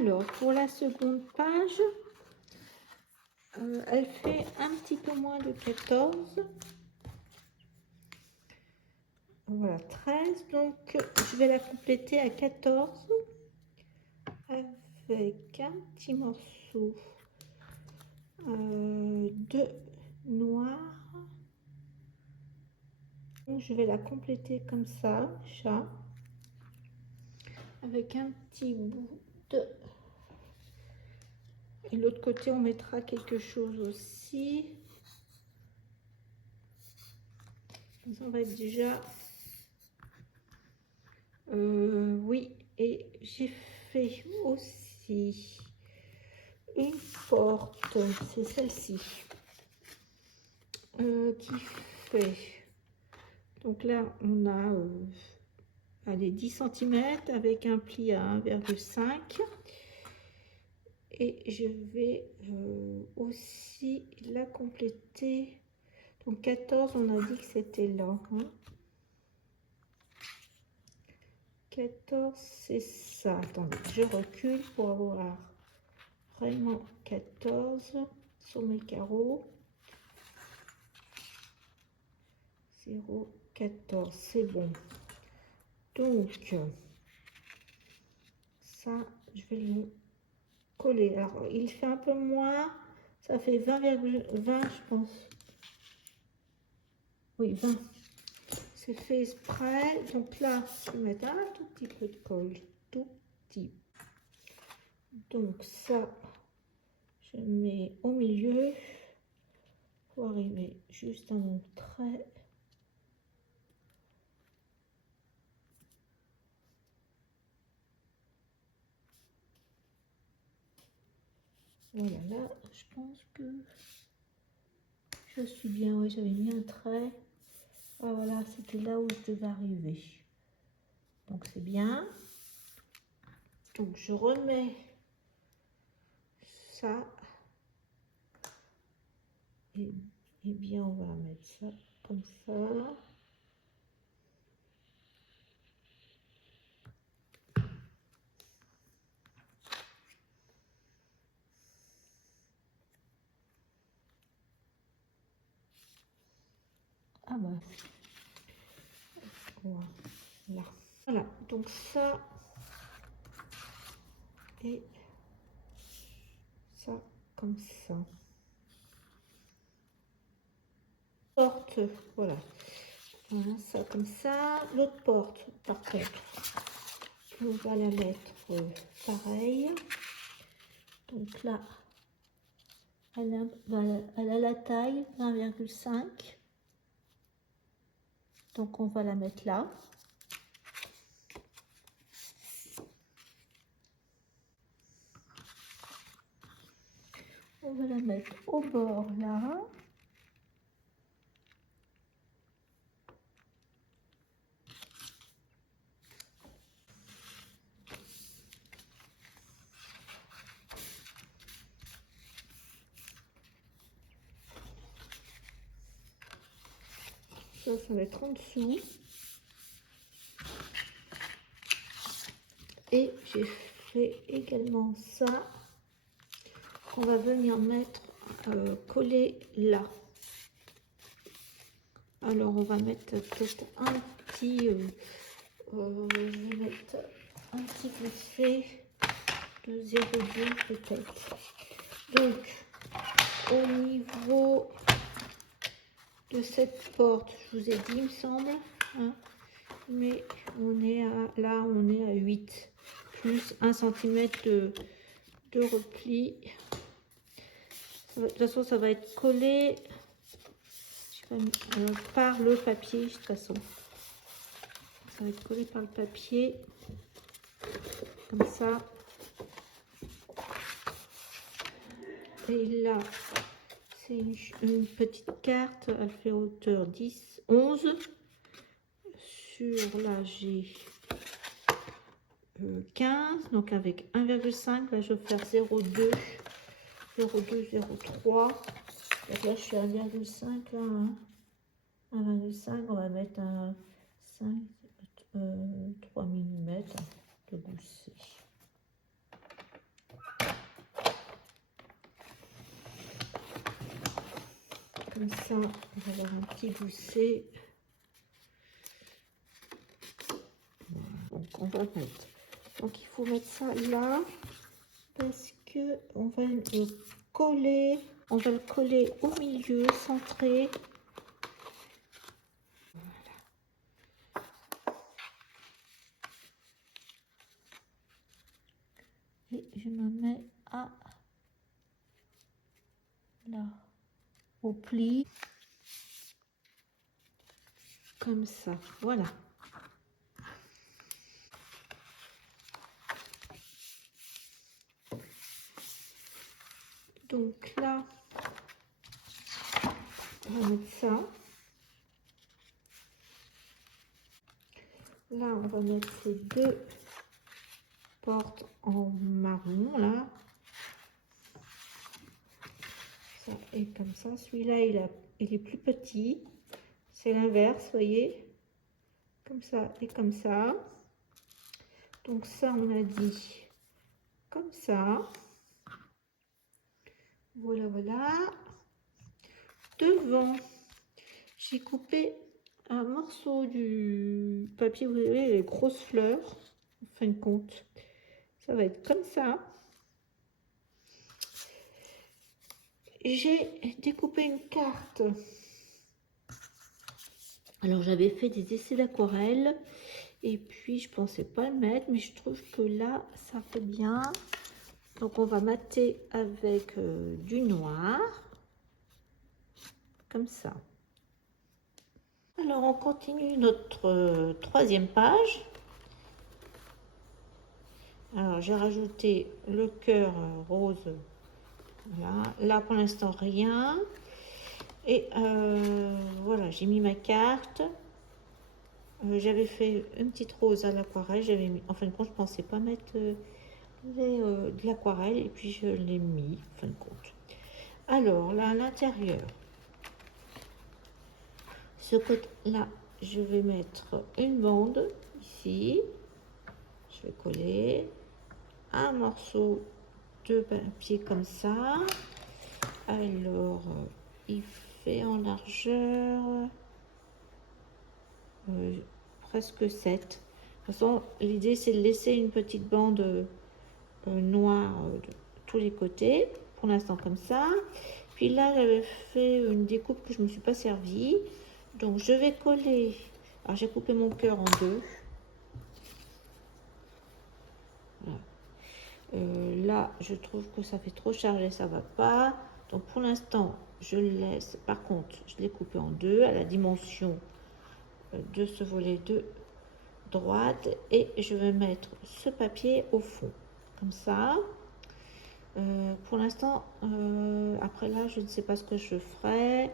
Alors, pour la seconde page, elle fait un petit peu moins de 14. Voilà, 13. Donc, je vais la compléter à 14 avec un petit morceau de noir. Donc, je vais la compléter comme ça, chat, avec un petit bout de... Et l'autre côté, on mettra quelque chose aussi. Ça va être déjà... oui, et j'ai fait aussi une porte, c'est celle-ci, qui fait... Donc là, on a allez, 10 cm avec un pli à 1,5. Et je vais aussi la compléter. Donc 14, on a dit que c'était là. Hein. 14, c'est ça. Attendez, je recule pour avoir vraiment 14 sur mes carreaux. 0, 14, c'est bon. Donc, ça, je vais le coller. Alors, il fait un peu moins. Ça fait 20,20, je pense. Oui, 20. C'est fait exprès. Donc là, je vais mettre un tout petit peu de colle. Tout petit. Donc ça, je mets au milieu pour arriver juste à mon trait. Voilà, là, je pense que je suis bien. Oui, j'avais mis un trait. Ah, voilà, c'était là où je devais arriver. Donc c'est bien. Donc je remets ça. Et bien, on va mettre ça comme ça. Ah bah, voilà. Voilà, donc ça et ça comme ça. Porte, voilà. Voilà, ça comme ça. L'autre porte, par contre, on va la mettre pareil. Donc là, elle a la taille 1,5. Donc on va la mettre là. On va la mettre au bord là. Ça va être en dessous. Et j'ai fait également ça qu'on va venir mettre coller là. Alors on va mettre peut-être un petit je vais mettre un petit effet de 0,2 peut-être. Donc au niveau de cette porte, je vous ai dit, il me semble, hein, mais on est à, là on est à 8 plus 1 cm de repli. De toute façon ça va être collé par le papier. De toute façon ça va être collé par le papier comme ça. Et là c'est une petite carte, elle fait hauteur 10 11. Sur là j'ai 15, donc avec 1,5, là je vais faire 0,2 0,2 0,3. Donc là je suis à 1,5 là, hein. 1,5, on va mettre un 5 3 mm de gousset. Comme ça, on va avoir un petit gousset. Voilà. Donc on va mettre. Donc il faut mettre ça là parce que on va le coller. On va le coller au milieu, centré. Et je me mets à là, au pli, comme ça, voilà. Donc là, on va mettre ça. Là, on va mettre ces deux portes en marron, là. Ça est comme ça. Celui-là, il est plus petit. C'est l'inverse, voyez. Comme ça et comme ça. Donc ça, on a dit comme ça. Voilà, voilà. Devant, j'ai coupé un morceau du papier, vous avez les grosses fleurs, en fin de compte. Ça va être comme ça. J'ai découpé une carte. Alors j'avais fait des essais d'aquarelle et puis je pensais pas le mettre, mais je trouve que là ça fait bien. Donc on va mater avec du noir, comme ça. Alors on continue notre troisième page. Alors j'ai rajouté le cœur rose. Voilà. Là pour l'instant rien. Et voilà, j'ai mis ma carte. J'avais fait une petite rose à l'aquarelle. J'avais mis, en fin de compte, je pensais pas mettre de l'aquarelle et puis je l'ai mis en fin de compte. Alors là à l'intérieur, ce côté là, je vais mettre une bande ici. Je vais coller un morceau de papier comme ça. Alors il fait en largeur presque 7. De toute façon, l'idée c'est de laisser une petite bande noire de tous les côtés. Pour l'instant comme ça. Puis là, j'avais fait une découpe que je ne me suis pas servi. Donc je vais coller. Alors j'ai coupé mon cœur en deux. Voilà. Là, je trouve que ça fait trop chargé, ça va pas. Donc pour l'instant, je le laisse. Par contre, je l'ai coupé en deux à la dimension de ce volet de droite et je vais mettre ce papier au fond comme ça. Pour l'instant, après là, je ne sais pas ce que je ferai,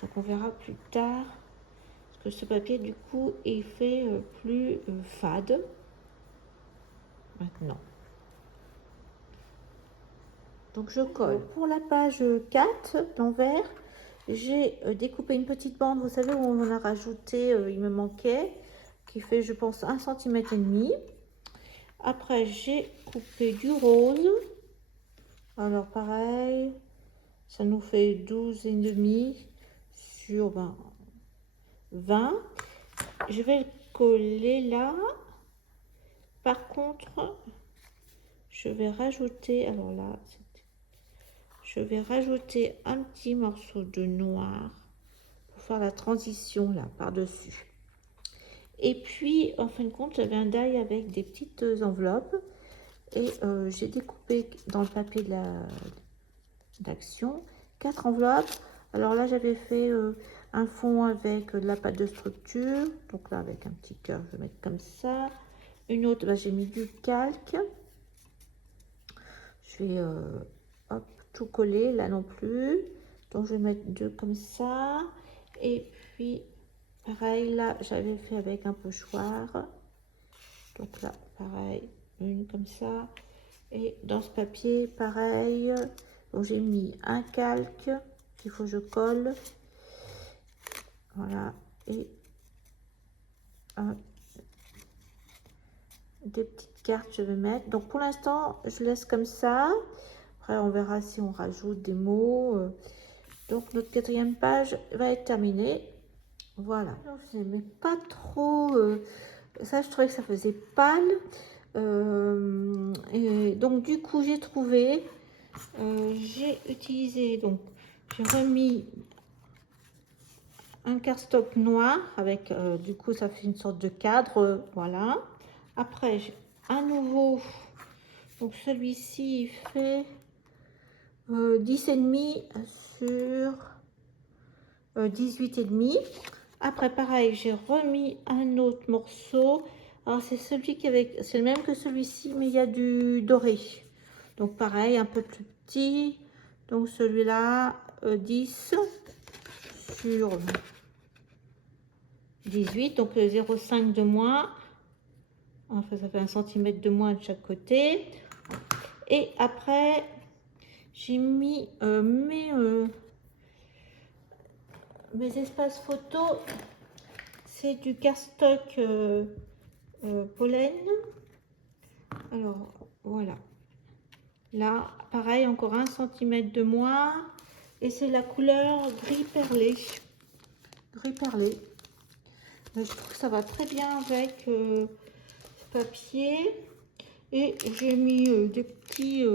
donc on verra plus tard. Parce que ce papier, du coup, est fait plus fade maintenant. Donc je colle. Pour la page 4, l'envers, j'ai découpé une petite bande, vous savez, où on a rajouté, il me manquait, qui fait, je pense, 1,5 cm. Après, j'ai coupé du rose. Alors, pareil, ça nous fait 12,5 sur 20. Je vais le coller là. Par contre, je vais rajouter, alors là, je vais rajouter un petit morceau de noir pour faire la transition là par-dessus. Et puis, en fin de compte, j'avais un die avec des petites enveloppes et j'ai découpé dans le papier d'action 4 enveloppes. Alors là, j'avais fait un fond avec de la pâte de structure. Donc là, avec un petit cœur, je vais mettre comme ça. Une autre, j'ai mis du calque. Je vais hop, tout coller là non plus. Donc je vais mettre deux comme ça. Et puis pareil, là j'avais fait avec un pochoir. Donc là, pareil, une comme ça. Et dans ce papier, pareil. Donc j'ai mis un calque qu'il faut que je colle. Voilà. Et des petites cartes je vais mettre. Donc pour l'instant, je laisse comme ça. Après, on verra si on rajoute des mots. Donc notre 4e page va être terminée. Voilà. Alors, je n'aimais pas trop ça, je trouvais que ça faisait pâle. Et donc du coup j'ai trouvé, j'ai utilisé, donc j'ai remis un cardstock noir avec du coup ça fait une sorte de cadre, voilà. Après j'ai un nouveau, donc celui-ci il fait 10,5 sur 18,5. Après pareil j'ai remis un autre morceau. Alors c'est celui qui avec, c'est le même que celui-ci mais il y a du doré, donc pareil un peu plus petit, donc celui-là 10 sur 18, donc 0,5 de moins, enfin ça fait 1 cm de moins de chaque côté. Et après j'ai mis mes espaces photos, c'est du cardstock pollen. Alors voilà, là pareil encore 1 cm de moins, et c'est la couleur gris perlé. Gris perlé, je trouve que ça va très bien avec ce papier. Et j'ai mis des petits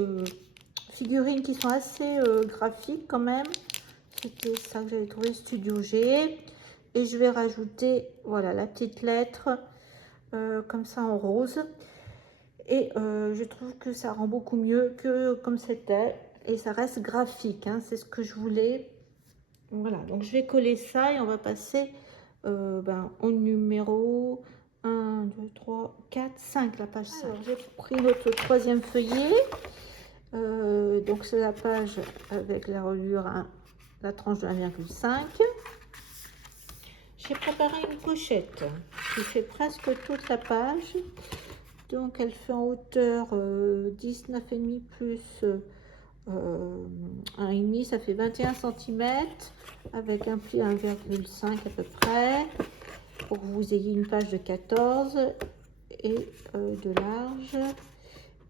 figurines qui sont assez graphiques quand même. C'était ça que j'avais trouvé Studio G. Et je vais rajouter, voilà, la petite lettre comme ça en rose. Et je trouve que ça rend beaucoup mieux que comme c'était. Et ça reste graphique, hein, c'est ce que je voulais. Voilà, donc je vais coller ça et on va passer au numéro 1, 2, 3, 4, 5, la page 5. Alors j'ai pris notre 3e feuillet. Donc c'est la page avec la reliure à la tranche de 1,5. J'ai préparé une pochette qui fait presque toute la page. Donc elle fait en hauteur 19,5 plus 1,5, ça fait 21 cm avec un pli 1,5 à peu près, pour que vous ayez une page de 14 et de large.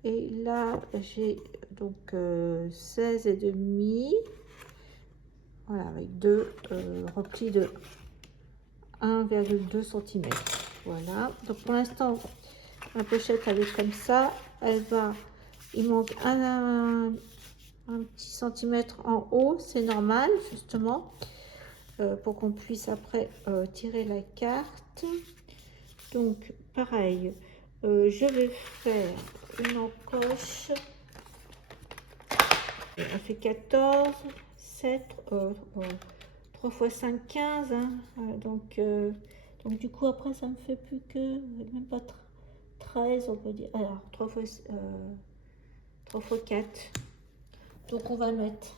Et là j'ai donc 16,5, voilà, avec deux replis de 1,2 cm. Voilà, donc pour l'instant ma pochette elle est comme ça. Elle va, il manque un petit centimètre en haut, c'est normal justement, pour qu'on puisse après tirer la carte. Donc pareil, je vais faire une encoche. On fait 14, 7, 3 x 5, 15. Hein. Donc du coup, après, ça me fait plus que, même pas 13, on peut dire. Alors, 3 x 4. Donc, on va mettre,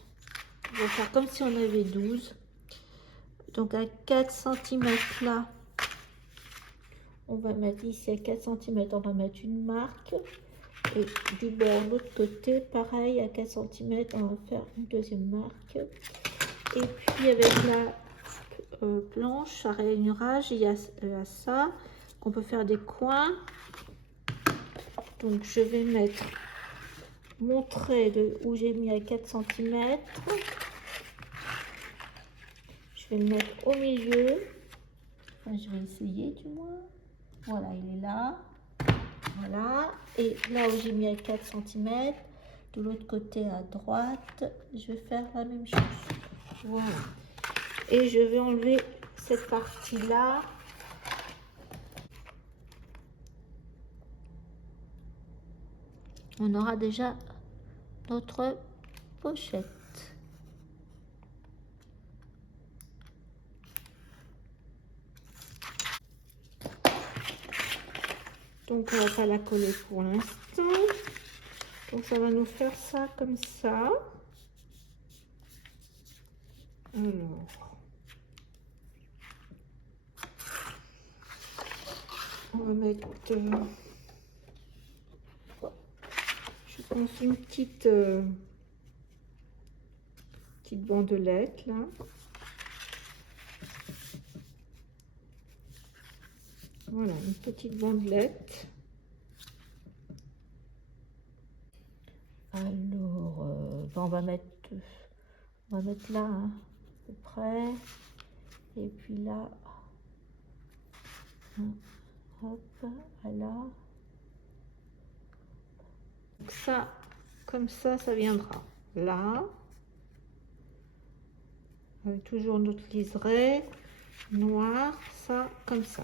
on va faire comme si on avait 12. Donc, à 4 cm là, on va mettre ici à 4 cm, on va mettre une marque. Et du bord, l'autre côté, pareil, à 4 cm, on va faire une deuxième marque. Et puis avec la planche à rainurage, il y a ça, qu'on peut faire des coins. Donc je vais mettre mon trait où j'ai mis à 4 cm. Je vais le mettre au milieu. Enfin, je vais essayer du moins. Voilà, il est là. Voilà. Et là où j'ai mis à 4 cm, de l'autre côté à droite, je vais faire la même chose. Voilà. Et je vais enlever cette partie-là. On aura déjà notre pochette. Donc on va pas la coller pour l'instant. Donc ça va nous faire ça comme ça. Alors, on va mettre, je pense, une petite bandelette là. Voilà, une petite bandelette. Alors, on va mettre là, hein. peu près. Et puis là, hop, voilà. Donc ça, comme ça viendra là. Avec toujours notre liseré noir, ça, comme ça.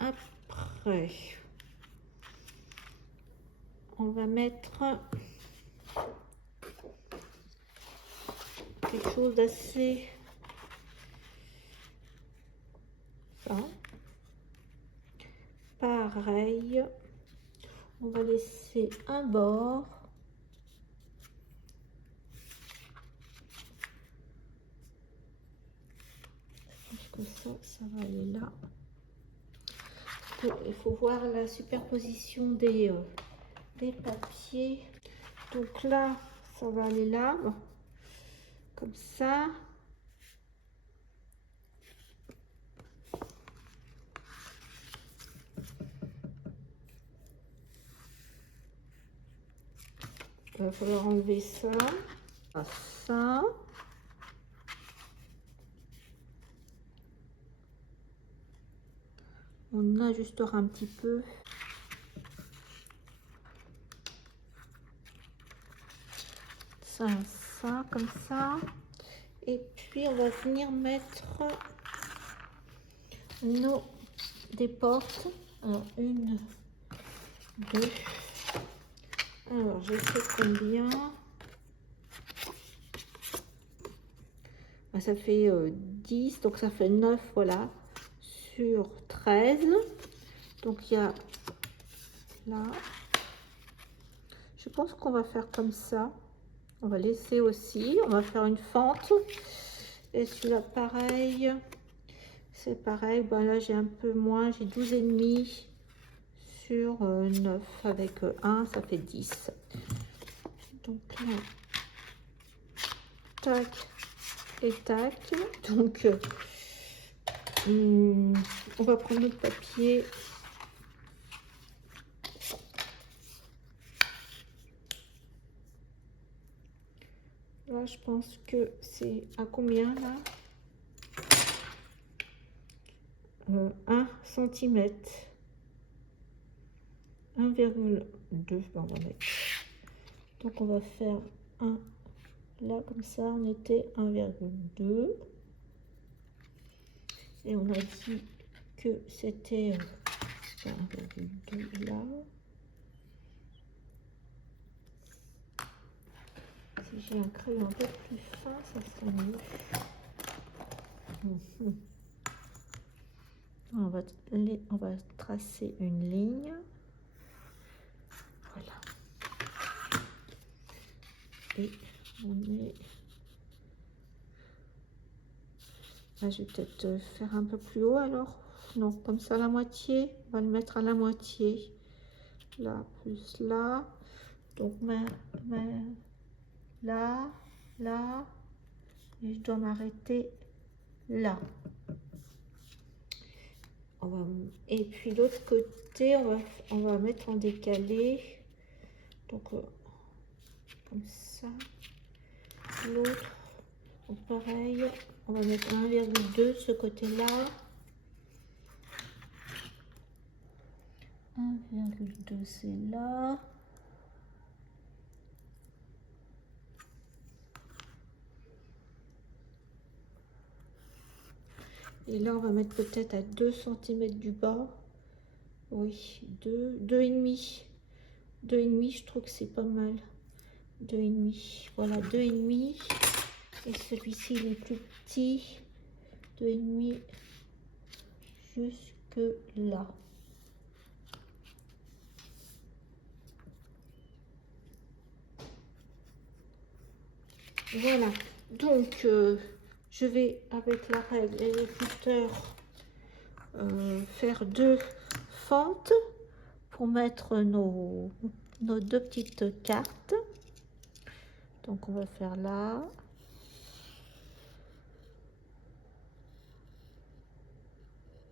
Après, on va mettre quelque chose d'assez... ça. Pareil, on va laisser un bord. Je pense que ça va aller là. Il faut voir la superposition des papiers. Donc là, ça va aller là, comme ça. Il va falloir enlever ça. Ça. On ajustera un petit peu. Ça, comme ça. Et puis on va venir mettre des portes. Alors, 1, 2. Alors, je sais combien. Ça fait 10, donc ça fait 9, voilà, sur 13. Donc il y a là. Je pense qu'on va faire comme ça. On va laisser aussi. On va faire une fente. Et celui-là, pareil. C'est pareil. Ben là, j'ai un peu moins. J'ai 12,5 sur 9. Avec 1, ça fait 10. Donc là, tac et tac. Donc, on va prendre notre papier. Là, je pense que c'est à combien là? 1 cm. 1,2. On va mettre. Donc, on va faire un là, comme ça. On était 1,2. Et on a dit que c'était 1,2 là. Si j'ai un crayon un peu plus fin, ça serait mieux. On va tracer une ligne. Voilà. Et on est... Là, je vais peut-être faire un peu plus haut alors. Non, comme ça, la moitié. On va le mettre à la moitié. Là, plus là. Donc, là, là. Et je dois m'arrêter là. Et puis l'autre côté, on va mettre en décalé. Donc, comme ça. L'autre, pareil. On va mettre 1,2 ce côté-là. 1,2 c'est là. Et là, on va mettre peut-être à 2 cm du bas. Oui, 2,5. 2,5, je trouve que c'est pas mal. 2,5. Voilà, 2,5. Et celui-ci, il est plus petit. 2,5 jusque là. Voilà. Donc, je vais, avec la règle et le cutter, faire 2 fentes pour mettre nos 2 petites cartes. Donc, on va faire là.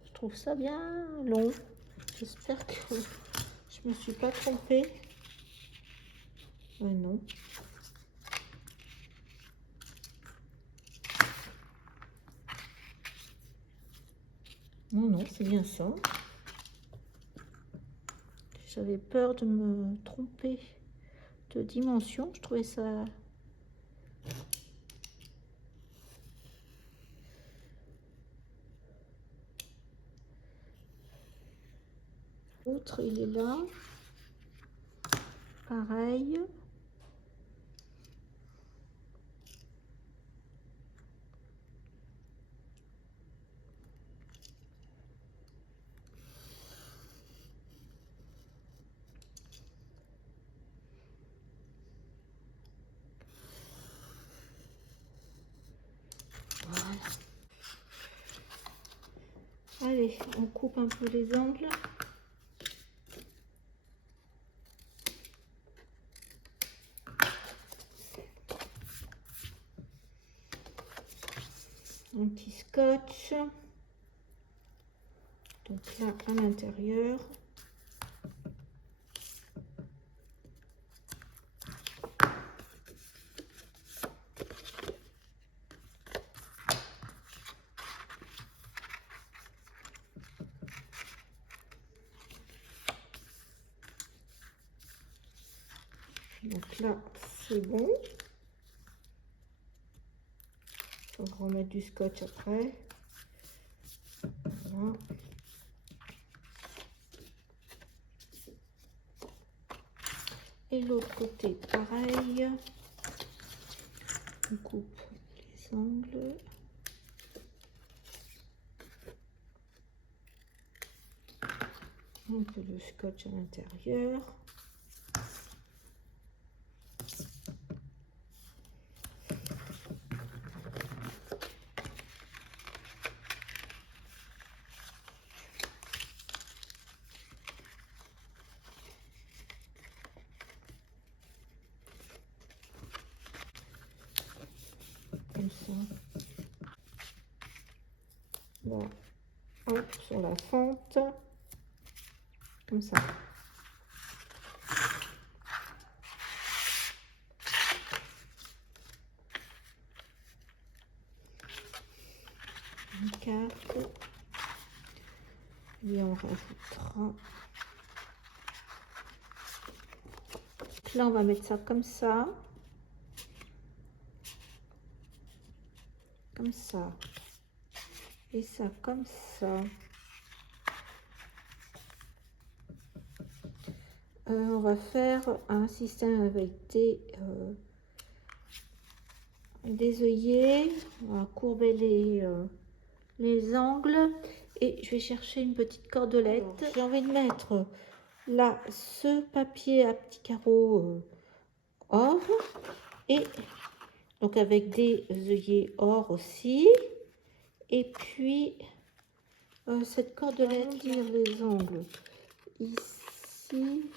Je trouve ça bien long. J'espère que je me suis pas trompée. Mais non. Non, non, c'est bien ça. J'avais peur de me tromper de dimension. Je trouvais ça... L'autre, il est là. Pareil. Voilà. Allez, on coupe un peu les angles. Un petit scotch. Donc là, à l'intérieur. Donc là, c'est bon. Il faut remettre du scotch après. Voilà. Et l'autre côté, pareil. On coupe les angles. Un peu de scotch à l'intérieur. Comme ça. Là, hop, sur la fente. Comme ça. Une carte. Et on rajoutera. Donc là, on va mettre ça comme ça. Comme ça. Et ça comme ça. On va faire un système avec des œillets. On va courber les angles. Et je vais chercher une petite cordelette. J'ai envie de mettre là ce papier à petits carreaux or. Et donc avec des œillets or aussi. Et puis cette cordelette, tire les angles ici.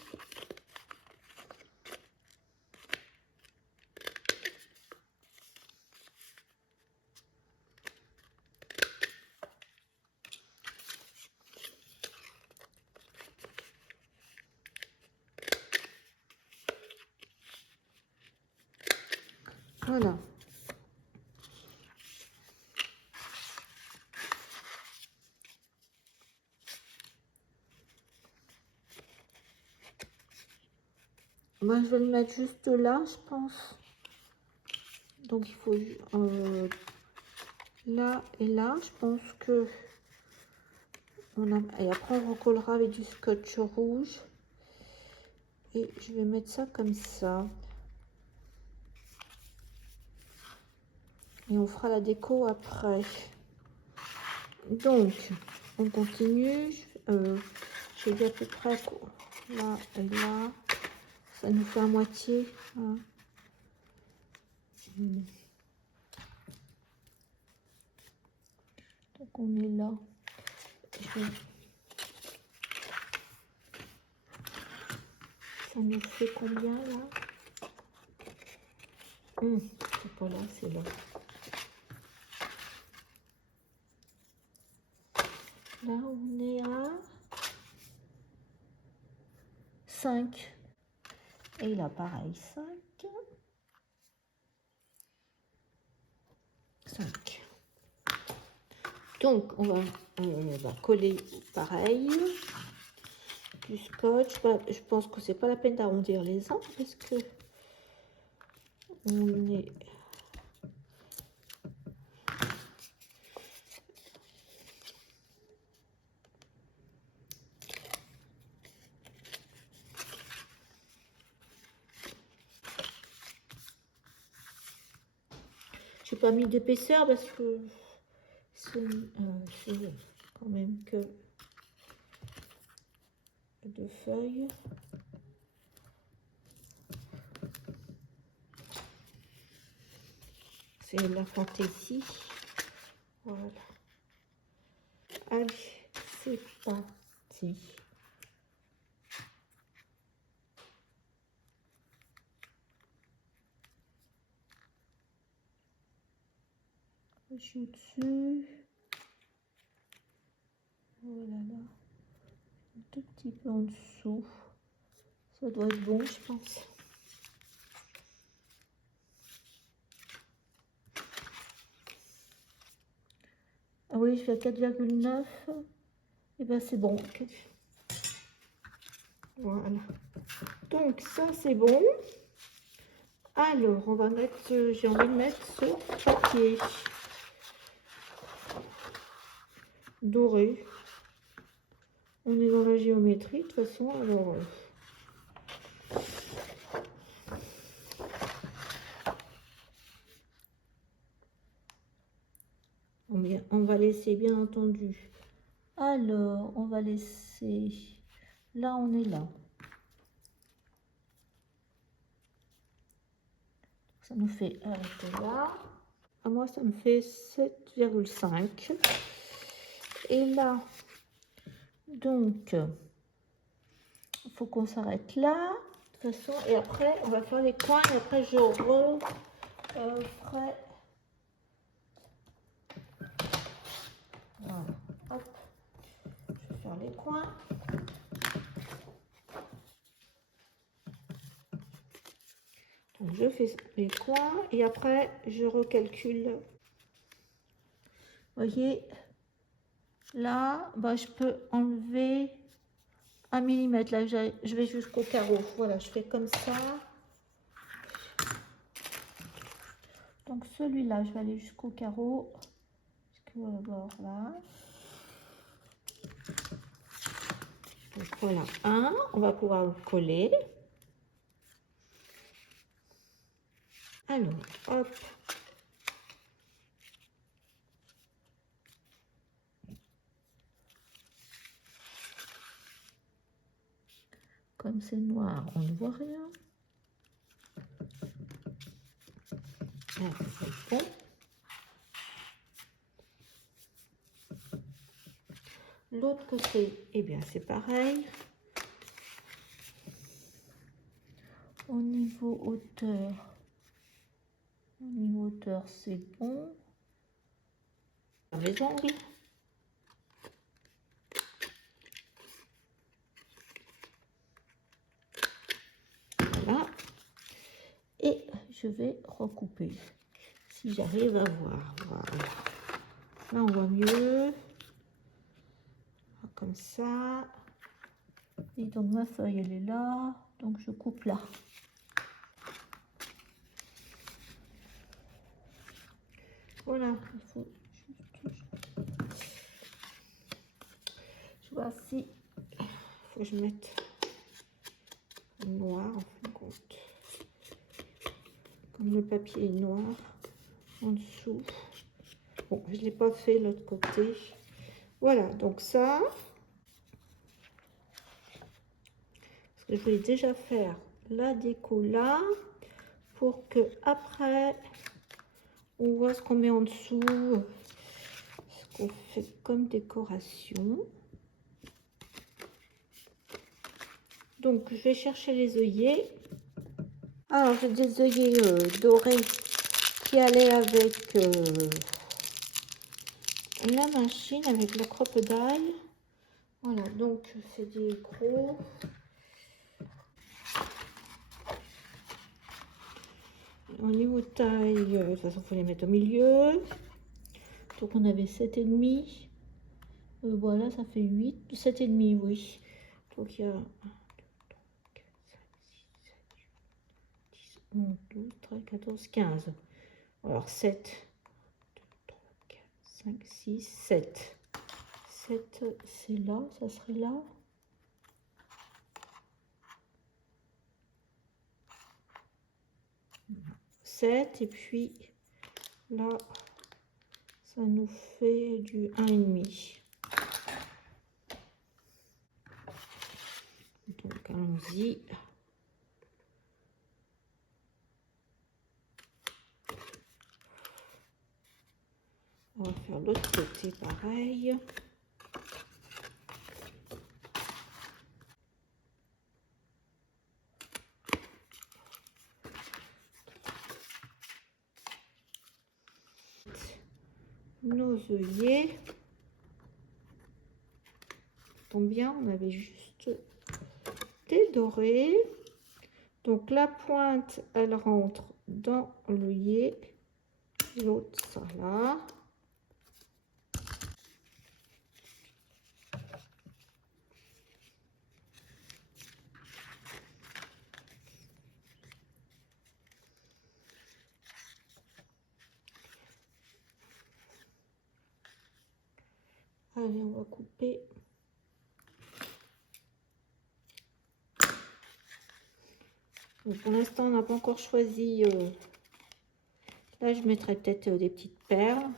Voilà. Moi, je vais le mettre juste là, je pense. Donc, il faut là et là. Je pense que et après, on recollera avec du scotch rouge. Et je vais mettre ça comme ça. Et on fera la déco après. Donc, on continue. J'ai dit à peu près là et là. Ça nous fait à moitié. Hein. Donc, on est là. Ça nous fait combien là? C'est pas là, c'est là. Là, on est à 5. Et là, pareil, 5. 5. Donc, on va coller pareil. Du scotch. Bah, je pense que c'est pas la peine d'arrondir les angles parce que on est... J'ai pas mis d'épaisseur parce que c'est quand même que 2 feuilles. C'est la fantaisie. Voilà. Allez, c'est parti. Je suis au-dessus. Voilà là. Un tout petit peu en dessous. Ça doit être bon, je pense. Ah oui, je fais à 4,9. Et ben c'est bon. Voilà. Donc ça c'est bon. Alors on va mettre, j'ai envie de mettre ce papier doré. On est dans la géométrie de toute façon. Alors on va laisser bien entendu. Alors on va laisser. Là on est là. Ça nous fait arrêter là. À moi, ça me fait 7,5. Et là, donc, il faut qu'on s'arrête là. De toute façon, et après, on va faire les coins. Et après, je referai. Voilà. Hop. Je vais faire les coins. Donc, je fais les coins. Et après, je recalcule. Vous voyez, là, bah, je peux enlever 1 mm. Là, je vais jusqu'au carreau. Voilà, je fais comme ça. Donc, celui-là, je vais aller jusqu'au carreau. Jusqu'au bord là. Donc, voilà, un. On va pouvoir le coller. Alors, hop. Comme c'est noir, on ne voit rien. Ah, c'est bon. L'autre côté, eh bien, c'est pareil. Au niveau hauteur, c'est bon. Les ongles. Voilà. Et je vais recouper. Si j'arrive à voir. Voilà. Là, on voit mieux. Comme ça. Et donc, ma feuille, elle est là. Donc, je coupe là. Voilà. Il faut je vois si il faut que je mette noir en fin de compte. Comme le papier est noir en dessous. Bon, je ne l'ai pas fait l'autre côté. Voilà, donc ça. Parce que je voulais déjà faire la déco là. Pour que après on voit ce qu'on met en dessous. Ce qu'on fait comme décoration. Donc, je vais chercher les œillets. Alors, j'ai des œillets dorés qui allaient avec la machine, avec le crocodile. Voilà, donc c'est des gros. Au niveau taille, de toute façon, il faut les mettre au milieu. Donc on avait 7,5. Voilà, ça fait 8. 7,5, oui. Donc il y a 1, 2, 3, 4, 5, 6, 7, 8, 10, 11, 12, 13, 14, 15. Alors 7, 2, 3, 4, 5, 6, 7. 7, c'est là, ça serait là. Voilà. 7, et puis là, ça nous fait du 1,5. Donc allons-y. On va faire l'autre côté pareil. Nos œillets. Tombe bien, on avait juste des dorés. Donc la pointe, elle rentre dans l'œillet. L'autre, ça là. Allez, on va couper. Donc, pour l'instant, on n'a pas encore choisi. Là, je mettrai peut-être des petites perles.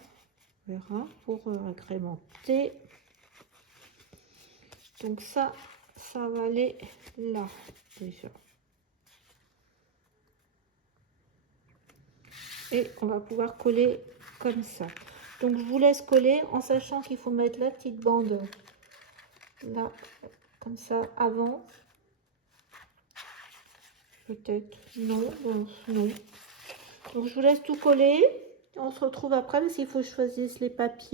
On verra pour agrémenter. Donc ça va aller là déjà. Et on va pouvoir coller comme ça. Donc je vous laisse coller en sachant qu'il faut mettre la petite bande là, comme ça, avant. Peut-être, non, non. Donc je vous laisse tout coller. On se retrouve après parce qu'il faut que je choisisse les papiers.